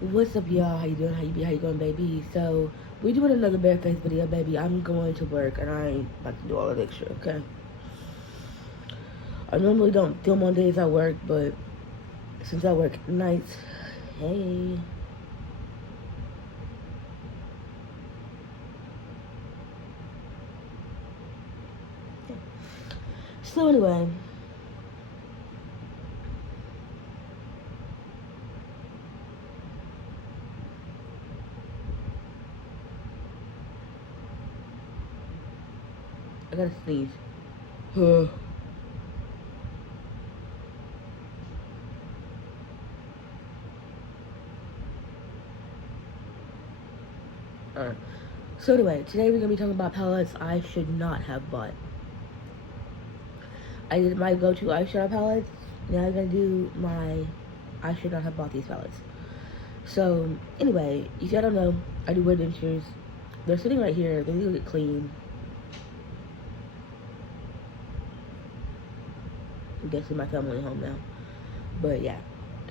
What's up, y'all? How you doing? How you be? How you going, baby? So we doing another bareface video, baby. I'm going to work, and I ain't about to do all that extra. Okay. I normally don't film on days I work, but since I work nights, hey. So anyway. I gotta sneeze. Alright. So anyway, today we're gonna be talking about palettes I should not have bought. I did my go-to eyeshadow palettes. Now I'm gonna do my I should not have bought these palettes. So anyway, if y'all don't know, I do wood dentures. They're sitting right here. They need to get clean. I'm guessing my family home now. But yeah.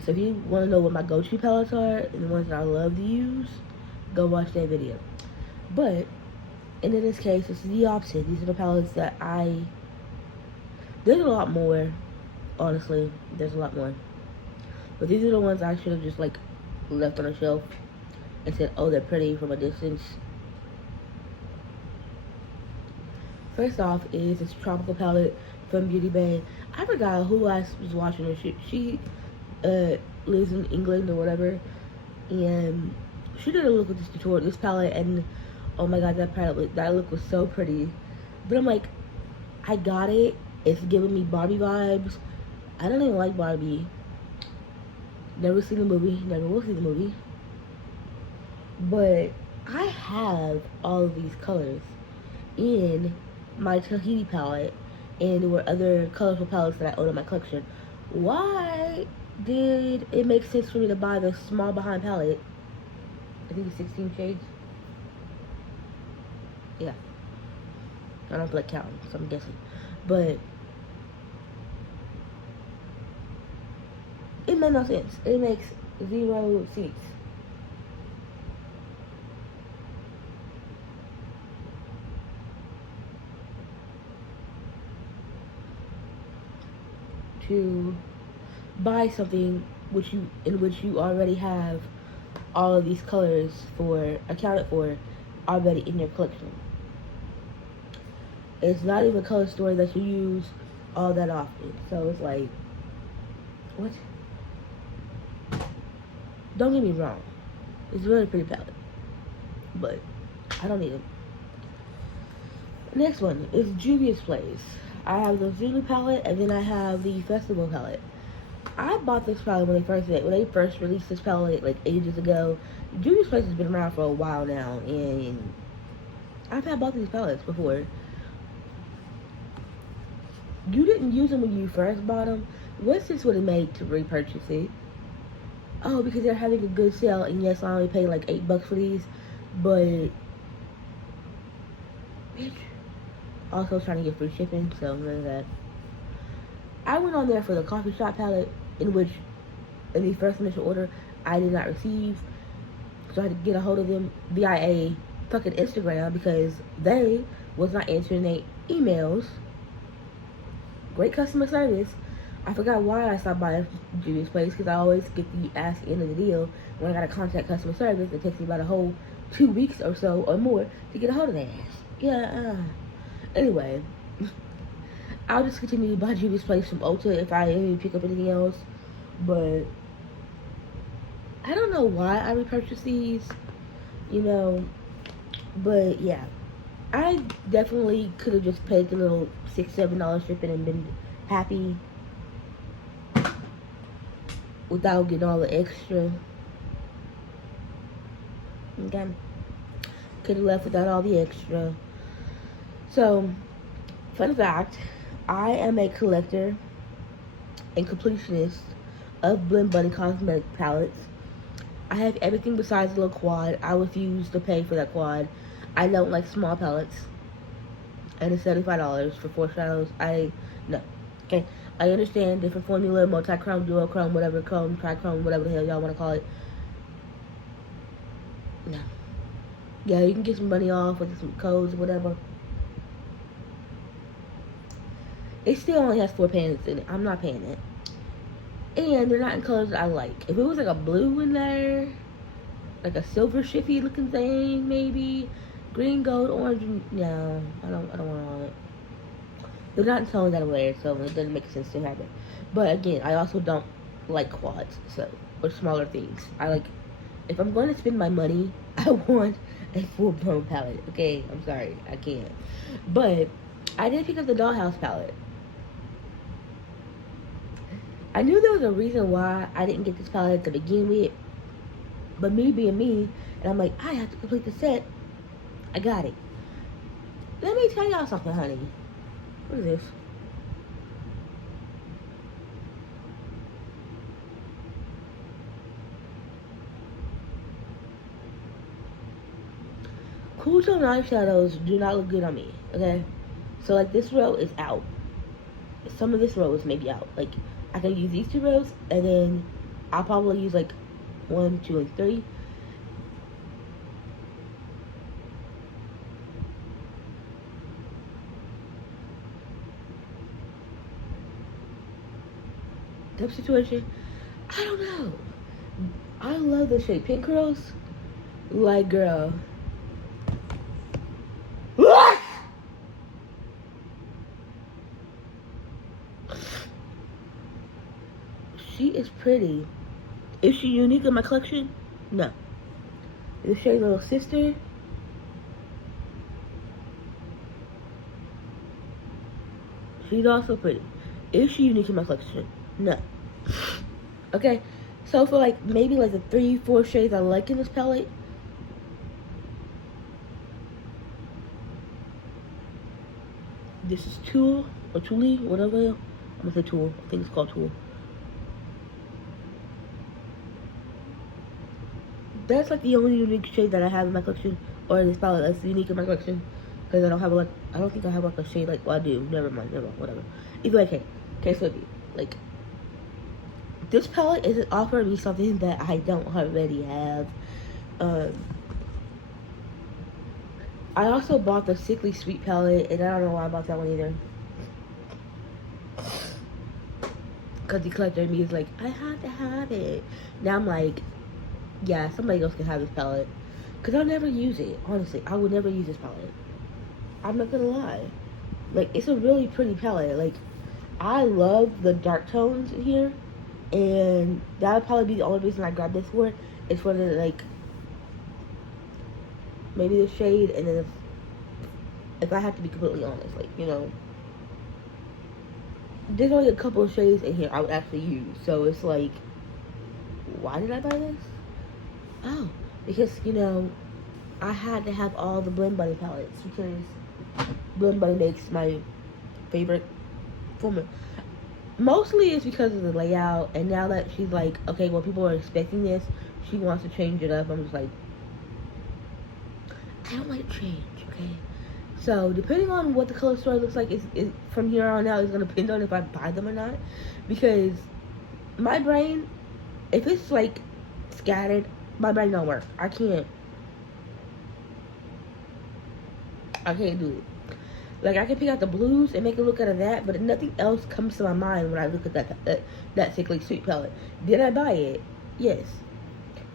So if you want to know what my go-to palettes are and the ones that I love to use, go watch that video. But in this case, it's the opposite. These are the palettes that there's a lot more, honestly. There's a lot more. But these are the ones I should have just like left on a shelf and said, oh, they're pretty from a distance. First off is this tropical palette from Beauty Bay. I forgot who I was watching her. She lives in England or whatever, and she did a look at this tutorial, this palette, and oh my god, that look was so pretty. But I'm like, I got it. It's giving me Barbie vibes. I don't even like Barbie. Never seen the movie. Never will see the movie. But I have all of these colors in my Tahiti palette, and there were other colorful palettes that I own in my collection. Why did it make sense for me to buy the small behind palette? I think it's 16 shades. Yeah. I don't feel like counting, so I'm guessing. But it made no sense. It makes zero sense. To buy something in which you already have all of these colors accounted for already in your collection. It's not even a color story that you use all that often. So it's like, what? Don't get me wrong. It's a really pretty palette. But I don't need it. Next one is Juvia's Place. I have the Zulu palette, and then I have the Festival palette. I bought this palette when they first released this palette like ages ago. Juvia's Place has been around for a while now, and I've had both these palettes before. You didn't use them when you first bought them. What's this would have made to repurchase it? Oh, because they're having a good sale, and yes, I only paid like $8 for these, but bitch. Also trying to get free shipping, so none of that. I went on there for the coffee shop palette, in which, in the first initial order, I did not receive. So I had to get a hold of them via fucking Instagram because they was not answering their emails. Great customer service. I forgot why I stopped by Juvia's Place because I always get the ask end of the deal when I gotta contact customer service. It takes me about a whole 2 weeks or so or more to get a hold of their ass. Yeah. Anyway, I'll just continue to buy Juvia's Place from Ulta if I even pick up anything else. But I don't know why I repurchased these, but yeah. I definitely could have just paid the little $6-7 shipping and been happy without getting all the extra. Okay. Could have left without all the extra. So, fun fact, I am a collector and completionist of Blend Bunny cosmetic palettes. I have everything besides the little quad. I refuse to pay for that quad. I don't like small palettes. And it's $75 for 4 shadows. No. Okay. I understand different formula, multi-chrome, dual chrome, whatever chrome, trichrome, whatever the hell y'all want to call it. Yeah, you can get some money off with some codes or whatever. It still only has 4 pans in it. I'm not paying it. And they're not in colors that I like. If it was like a blue in there, like a silver shifty looking thing, maybe green, gold, orange. No, I don't want all it. They're not in tones that I wear, so it doesn't make sense to have it. But again, I also don't like quads, so or smaller things. I like if I'm going to spend my money, I want a full-blown palette. Okay, I'm sorry, I can't. But I did pick up the Dollhouse palette. I knew there was a reason why I didn't get this palette to begin with, but me being me, and I'm like, I have to complete the set. I got it. Let me tell y'all something, honey. What is this? Cool tone eyeshadows do not look good on me, okay? So, like, this row is out. Some of this row is maybe out. Like, I can use these 2 rows, and then I'll probably use, like, 1, 2, and 3. Type situation, I don't know. I love the shade Pink Curls. Like, girl. She is pretty. Is she unique in my collection? No. The shade Little Sister. She's also pretty. Is she unique in my collection? No. Okay, so for like maybe like the 3-4 shades I like in this palette, this is Tool or Toolie, whatever. I'm gonna say Tool. I think it's called Tool. That's like the only unique shade that I have in my collection, or in this palette that's unique in my collection, because I don't have like I don't think I have like a shade like well I do. Never mind, whatever. Either way, okay, so like. This palette isn't offering me something that I don't already have. I also bought the Sickly Sweet palette, and I don't know why I bought that one either. Because the collector in me is like, I have to have it. Now I'm like, yeah, somebody else can have this palette. Because I'll never use it. Honestly, I would never use this palette. I'm not gonna lie. Like, it's a really pretty palette. Like, I love the dark tones in here. And that would probably be the only reason I grabbed this for. Is for the, like, maybe the shade, and then if I have to be completely honest, like, you know, there's only a couple of shades in here I would actually use. So it's like, why did I buy this? Oh, because, you know, I had to have all the Blend Bunny palettes because Blend Bunny makes my favorite formula. Mostly it's because of the layout, and now that she's like, okay, well, people are expecting this, she wants to change it up. I'm just like, I don't like change, okay? So, depending on what the color story looks like, is from here on out, is going to depend on if I buy them or not. Because my brain, if it's, like, scattered, my brain don't work. I can't do it. Like, I can pick out the blues and make a look out of that, but nothing else comes to my mind when I look at that Sickly Sweet palette. Did I buy it? Yes.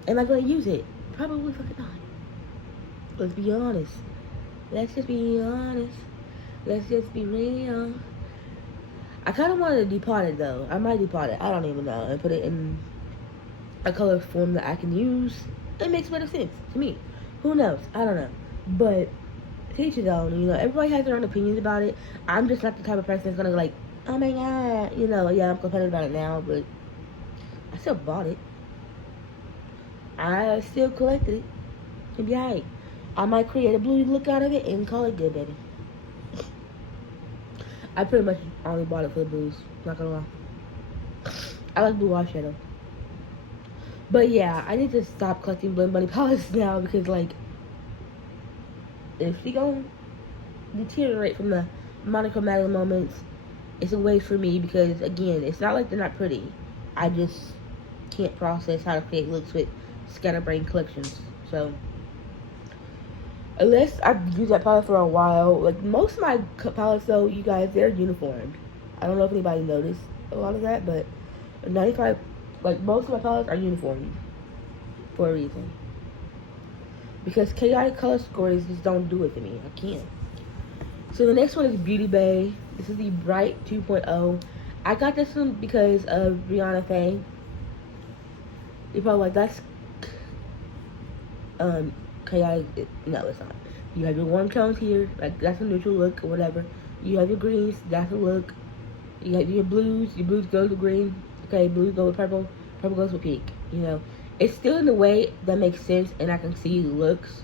Am I going to use it? Probably fucking not. Let's be honest. Let's just be honest. Let's just be real. I kind of wanted to depot it, though. I might depot it. I don't even know. And put it in a color form that I can use. It makes better sense to me. Who knows? I don't know. But teach it though, you know, everybody has their own opinions about it. I'm just not the type of person that's gonna be like, oh my god, you know, yeah, I'm complaining about it now, but I still bought it. I still collected it. It'll be alright. I might create a blue look out of it and call it good, baby. I pretty much only bought it for the blues, not gonna lie. I like blue eyeshadow. But yeah, I need to stop collecting Blend Bunny palettes now because, like, if she gonna deteriorate from the monochromatic moments, it's a way for me because, again, it's not like they're not pretty. I just can't process how to create looks with scatterbrain collections. So, Unless I've used that palette for a while. Like, most of my palettes, though, you guys, they're uniformed. I don't know if anybody noticed a lot of that, but 95, like, most of my palettes are uniformed for a reason. Because chaotic color scores just don't do it to me. I can't. So the next one is Beauty Bay. This is the Bright 2.0. I got this one because of Rihanna Faye. You're probably like, that's chaotic. No, it's not. You have your warm tones here, like that's a neutral look or whatever. You have your greens, that's a look. You have your blues go to green. Okay, blues go with purple, purple goes with pink. You know, it's still in the way that makes sense and I can see looks.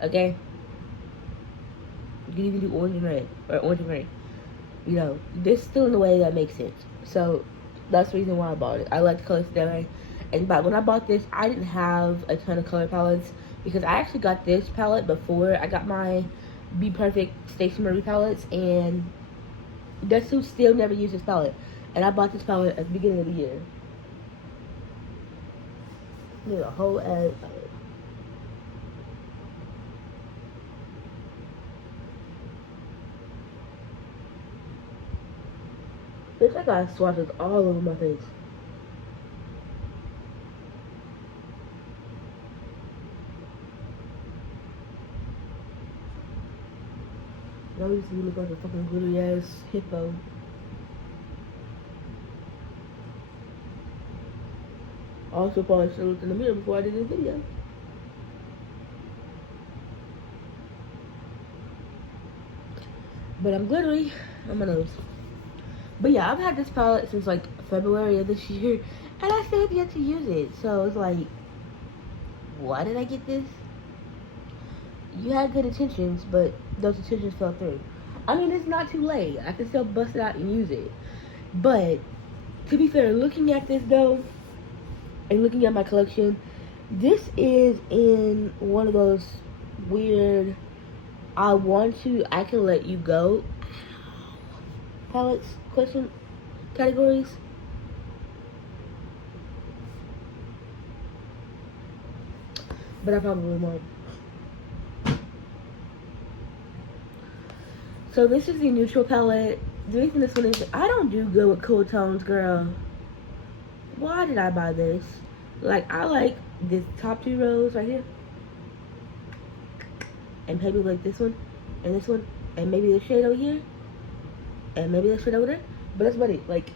Okay? You can even do orange and red, or orange and gray. You know, this still in the way that makes sense. So, that's the reason why I bought it. I like the colors that way. And but when I bought this, I didn't have a ton of color palettes because I actually got this palette before I got my Be Perfect Stacey Marie palettes, and Destsu still never used this palette. And I bought this palette at the beginning of the year. There's a whole ass palette. Bitch, I got swatches all over my face. Now you see me look like a fucking glittery ass hippo. Also probably should have looked in the mirror before I did this video. But I'm glittery on my nose. But yeah, I've had this palette since like February of this year, and I still have yet to use it. So it's like, why did I get this? You had good intentions, but those intentions fell through. I mean, it's not too late. I can still bust it out and use it. But to be fair, looking at this though, and looking at my collection, this is in one of those weird I can let you go palettes question categories. But I probably won't. So this is the neutral palette. The reason this one is, I don't do good with cool tones, girl. Why did I buy this? Like, I like this top two rows right here. And maybe like this one, and maybe the shade over here, and maybe the shade over there. But that's about it. Like,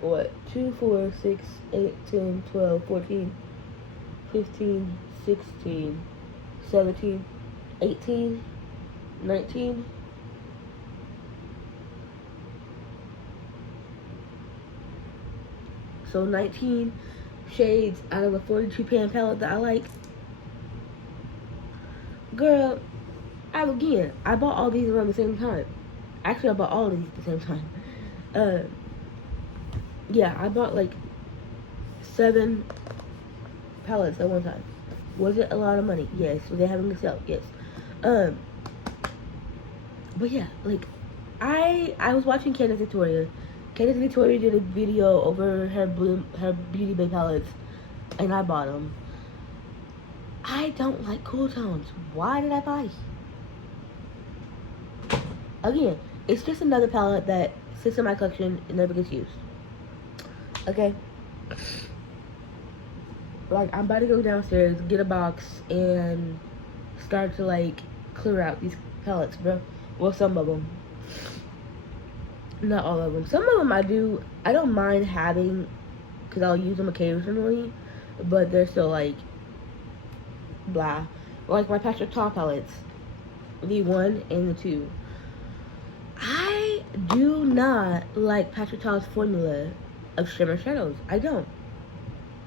what? 2, 4, 6, 8, 10, 12, 14, 15, 16, 17, 18, 19. So 19 shades out of a 42 pan palette that I like. Girl, I bought all these around the same time. Actually, I bought all of these at the same time. Yeah, I bought like 7 palettes at one time. Was it a lot of money? Yes. Was they having a sale? Yes. But yeah, like, I was watching Candace Victoria. Candace Victoria did a video over her Beauty Bay palettes, and I bought them. I don't like cool tones. Why did I buy? Again, it's just another palette that sits in my collection and never gets used. Okay? Like, I'm about to go downstairs, get a box, and start to, like, clear out these palettes, bro. Well, some of them. Not all of them. Some of them I don't mind having, because I'll use them occasionally, but they're still, like, blah. Like my Patrick Ta palettes, the 1 and the 2. I do not like Patrick Ta's formula of shimmer shadows. I don't.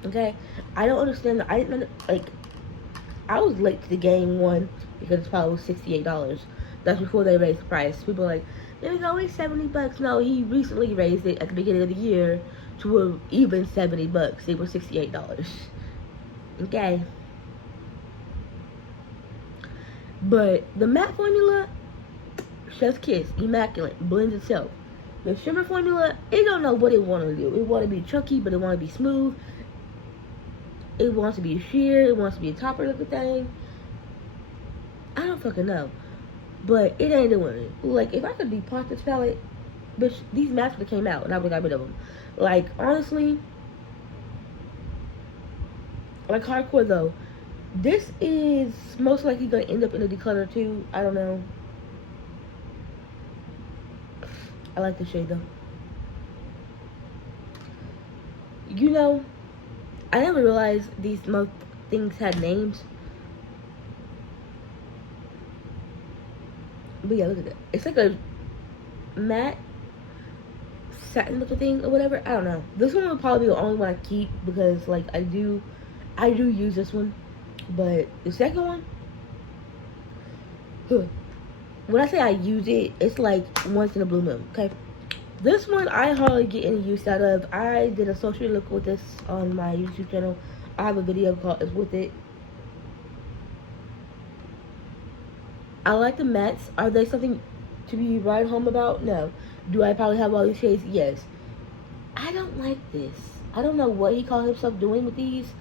Okay? I don't understand. I was late to the game, one, because it's probably $68. That's before they raised the price. People are like, it was always $70. No, he recently raised it at the beginning of the year to even $70. They were $68. Okay? But the matte formula, chef's kiss, immaculate, blends itself. The shimmer formula, it don't know what it want to do. It want to be chunky, but it want to be smooth. It wants to be sheer. It wants to be a topper looking thing. I don't fucking know. But it ain't doing it. Like, if I could depot this palette, bitch, these mattes would have came out and I would have got rid of them. Like, honestly, like, hardcore though, this is most likely going to end up in a declutter too. I don't know. I like the shade though. You know, I never realized these things had names. But yeah, look at that. It's like a matte satin looking thing or whatever. I don't know. This one will probably be the only one I keep because like I do use this one. But the second one, when I say I use it, it's like once in a blue moon. Okay. This one I hardly get any use out of. I did a social look with this on my YouTube channel. I have a video called "Is With It." I like the mattes. Are they something to be right home about? No. Do I probably have all these shades? Yes. I don't like this. I don't know what he called himself doing with these.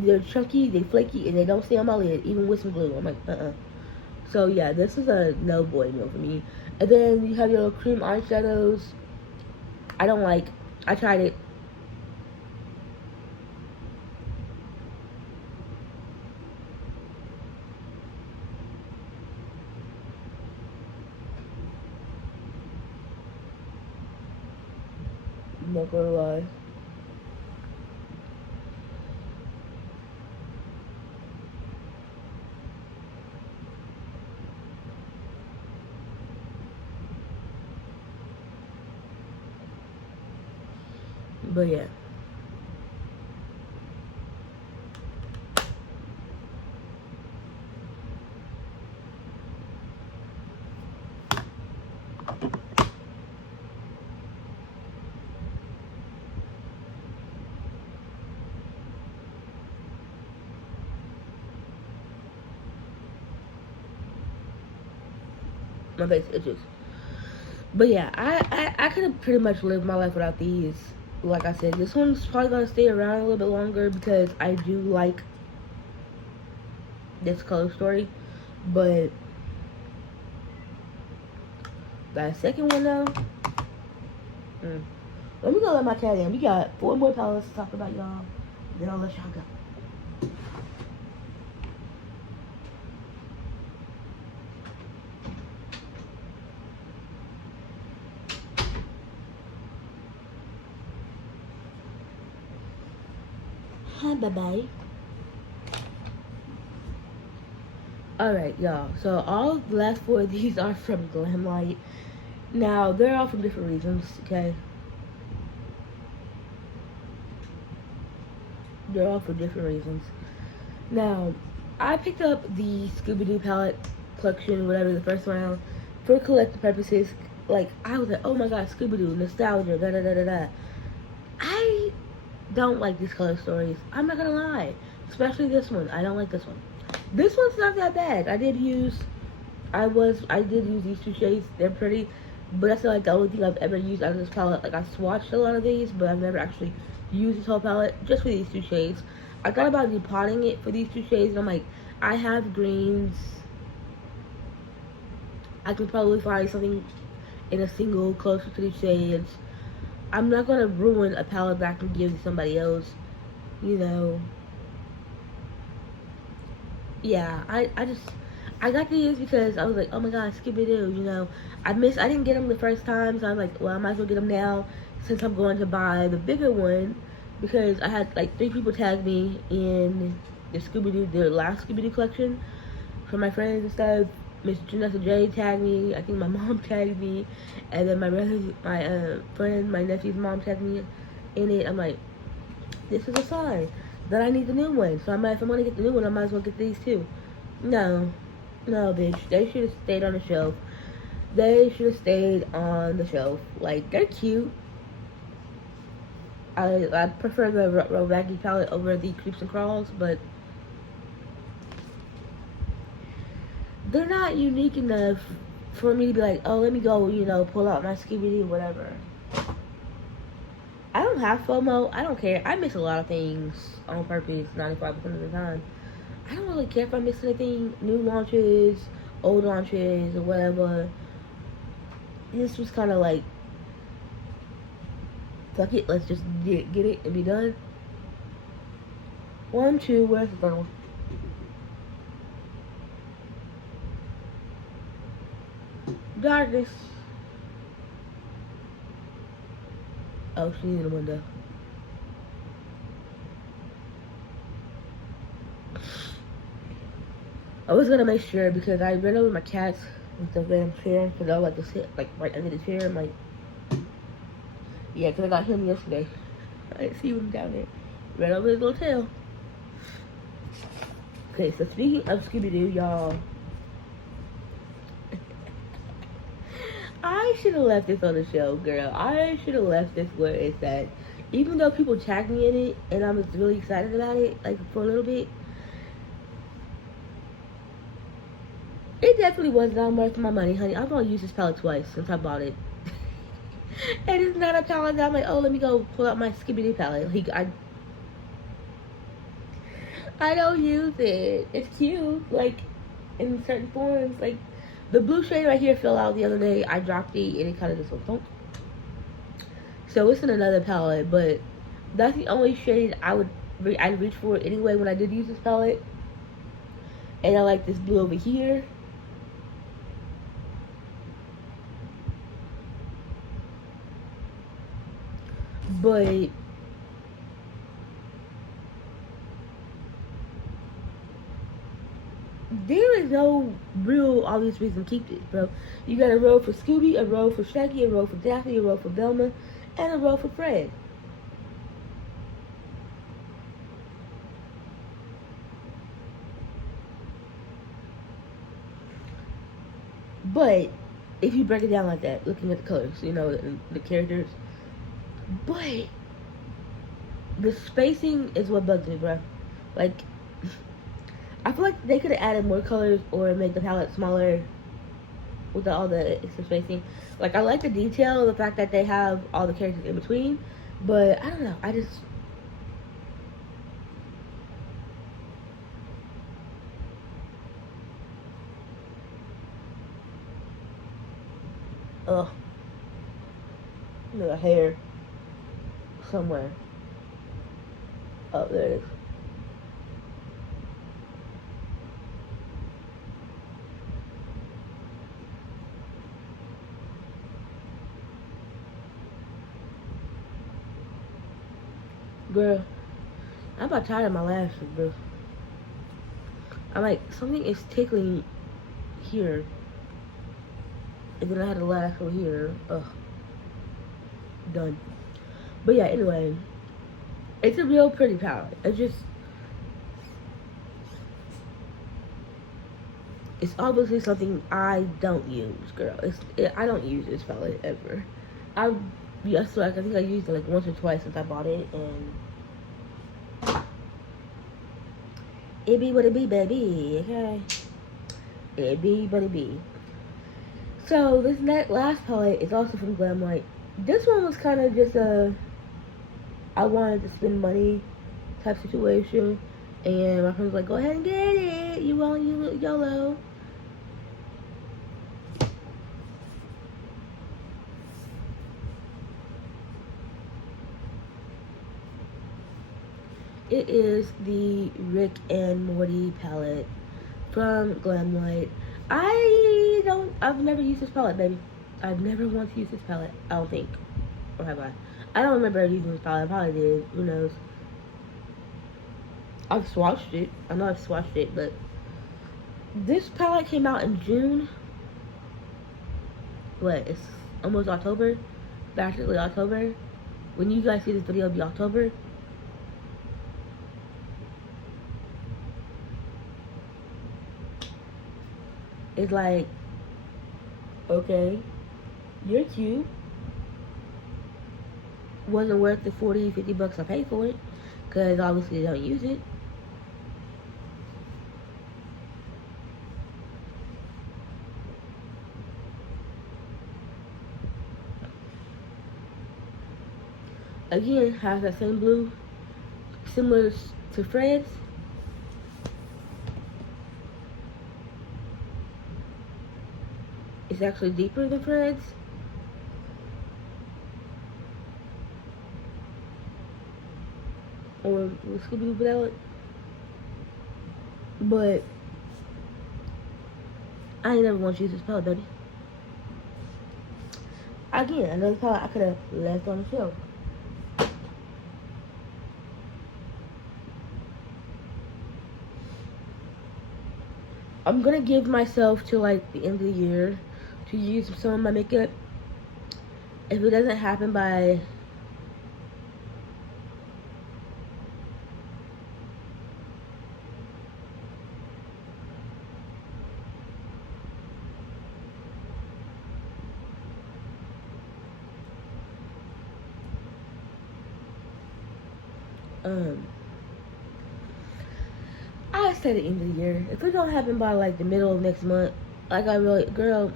They're chunky, they flaky, and they don't stay on my lid, even with some glue. I'm like, So yeah, this is a no boy meal for me. And then you have your cream eyeshadows. I don't like. I tried it. I'm not gonna lie. But yeah. My face itches. But yeah, I could have pretty much lived my life without these. Like I said, this one's probably gonna stay around a little bit longer because I do like this color story. But that second one though, let me go let my cat in. We got 4 more palettes to talk about, y'all. Then I'll let y'all go. Hi, bye-bye. Alright, y'all. So, all the last 4 of these are from Glamlight. Now, they're all from different reasons, okay? They're all for different reasons. Now, I picked up the Scooby-Doo palette collection, whatever, the first round, for collective purposes. Like, I was like, oh my god, Scooby-Doo, nostalgia, da-da-da-da-da. I don't like these color stories. I'm not gonna lie. Especially this one. I don't like this one. This one's not that bad. I did use these 2 shades. They're pretty. But that's like the only thing I've ever used out of this palette. Like, I swatched a lot of these, but I've never actually used this whole palette just for these 2 shades. I thought about depotting it for these 2 shades, and I'm like, I have greens. I could probably find something in a single closer to these shades. I'm not gonna ruin a palette that I can give to somebody else, you know. Yeah, I got these because I was like, oh my god, Scooby-Doo, you know. I didn't get them the first time, so I was like, well, I might as well get them now since I'm going to buy the bigger one, because I had like 3 people tag me in the last Scooby-Doo collection from my friends and stuff. Miss Janessa J tagged me. I think my mom tagged me, and then my nephew's mom tagged me in it. I'm like, this is a sign that I need the new one. So if I'm gonna get the new one, I might as well get these too. No, bitch. They should have stayed on the shelf. Like, they're cute. I prefer the rofl palette over the Creeps and Crawls, but they're not unique enough for me to be like, oh, let me go, pull out my Scooby-Doo, whatever. I don't have FOMO. I don't care. I miss a lot of things on purpose 95% of the time. I don't really care if I miss anything, new launches, old launches, or whatever. This was kind of like, fuck it, let's just get it and be done. 1, 2, where's the third one? Darkness. Oh, she's in the window. I was gonna make sure because I ran over my cats with the damn chair because I like to sit like right under the chair. I'm like, yeah, because I got him yesterday. I didn't see him down there. Ran over his little tail. Okay, so speaking of Scooby-Doo, y'all, I should have left this on the show, girl. I should have left this where it's at. Even though people tagged me in it and I was really excited about it, like for a little bit, it definitely was not worth my money, honey. I'm gonna use this palette twice since I bought it. And it's not a palette that I'm like, oh, let me go pull out my Scooby-Doo palette. I don't use it. It's cute, like, in certain forms. Like, the blue shade right here fell out the other day. I dropped it, and it kind of just went thunk. So it's in another palette, but that's the only shade I'd reach for anyway when I did use this palette. And I like this blue over here. But there is no real obvious reason to keep this, bro. You got a row for Scooby, a row for Shaggy, a row for Daphne, a row for Velma, and a row for Fred. But if you break it down like that, looking at the colors, the characters, but the spacing is what bugs me, bro. Like, I feel like they could have added more colors or made the palette smaller with all the extra spacing. Like, I like the detail, the fact that they have all the characters in between, but I don't know. I just... Ugh. There's a hair somewhere. Oh, there it is. Girl, I'm about tired of my lashes, bro. I'm like, something is tickling here. And then I had a lash over here. Ugh. Done. But yeah, anyway. It's a real pretty palette. It's obviously something I don't use, girl. I don't use this palette ever. I think I used it like once or twice since I bought it, and it be what it be, baby. Okay, it be what it be. So this last palette is also from Glamlight. This one was kind of just I wanted to spend money type situation, and my friend was like, "Go ahead and get it. You want YOLO." It is the Rick and Morty palette from Glamlight. I've never used this palette, baby. I've never once used this palette, I don't think. Or have I? I don't remember using this palette. I probably did. Who knows? I've swatched it. I know I've swatched it, but this palette came out in June. What? It's almost October. Practically October. When you guys see this video, it'll be October. It's like, okay, you're cute. Wasn't worth the 40, 50 bucks I paid for it, because obviously they don't use it. Again, has that same blue, similar to Fred's. It's actually deeper than Fred's. Or Scooby-Doo palette. But I ain't never want to use this palette, buddy. Again, another palette I could have left on the shelf. I'm gonna give myself to like the end of the year to use some of my makeup. If it doesn't happen by I say the end of the year. If it don't happen by like the middle of next month, like I really, girl,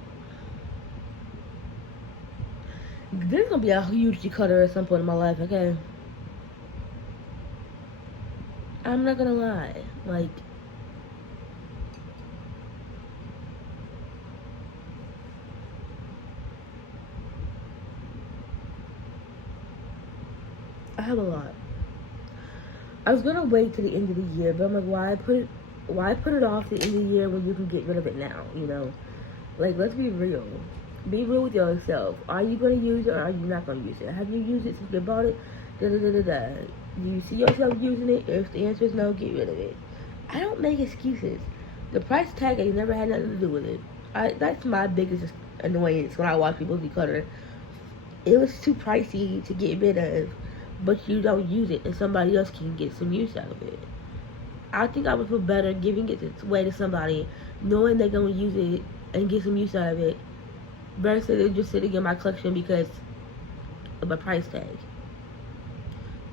there's gonna be a huge declutter at some point in my life, okay? I'm not gonna lie. Like, I have a lot. I was gonna wait to the end of the year, but I'm like, why put it off to the end of the year when you can get rid of it now, you know? Like, let's be real. Be real with yourself. Are you gonna use it or are you not gonna use it? Have you used it since you bought it? Da da da da da. Do you see yourself using it? If the answer is no, get rid of it. I don't make excuses. The price tag ain't never had nothing to do with it. That's my biggest annoyance when I watch people declutter. It was too pricey to get rid of, but you don't use it and somebody else can get some use out of it. I think I would feel better giving it away to somebody, knowing they're gonna use it and get some use out of it, versus it just sitting in my collection because of a price tag.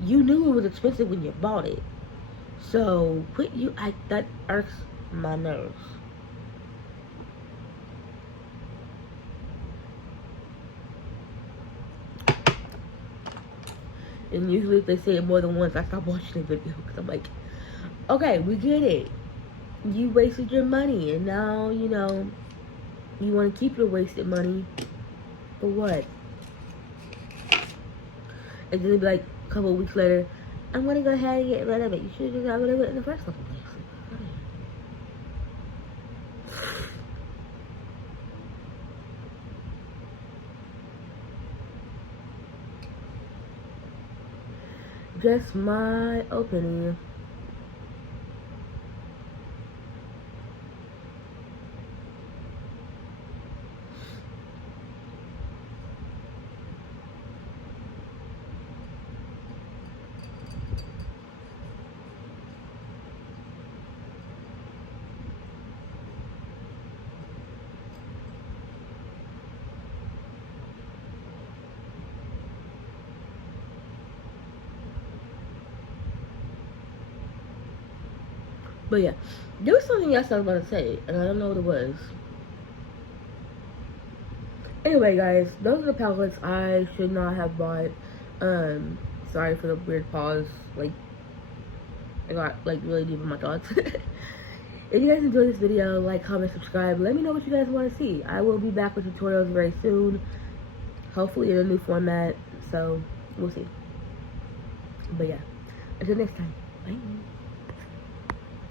You knew it was expensive when you bought it, so that irks my nerves. And usually if they say it more than once, I stop watching the video because I'm like, okay, we get it. You wasted your money, and now, you know, you want to keep your wasted money for what? And then it'll be like a couple of weeks later, I'm going to go ahead and get rid of it. You should have just got rid of it in the first place. Just my opinion. But yeah, there was something else I was about to say, and I don't know what it was. Anyway, guys, those are the palettes I should not have bought. Sorry for the weird pause. Like, I got like really deep in my thoughts. If you guys enjoyed this video, like, comment, subscribe. Let me know what you guys want to see. I will be back with tutorials very soon. Hopefully in a new format. So, we'll see. But yeah, until next time, bye.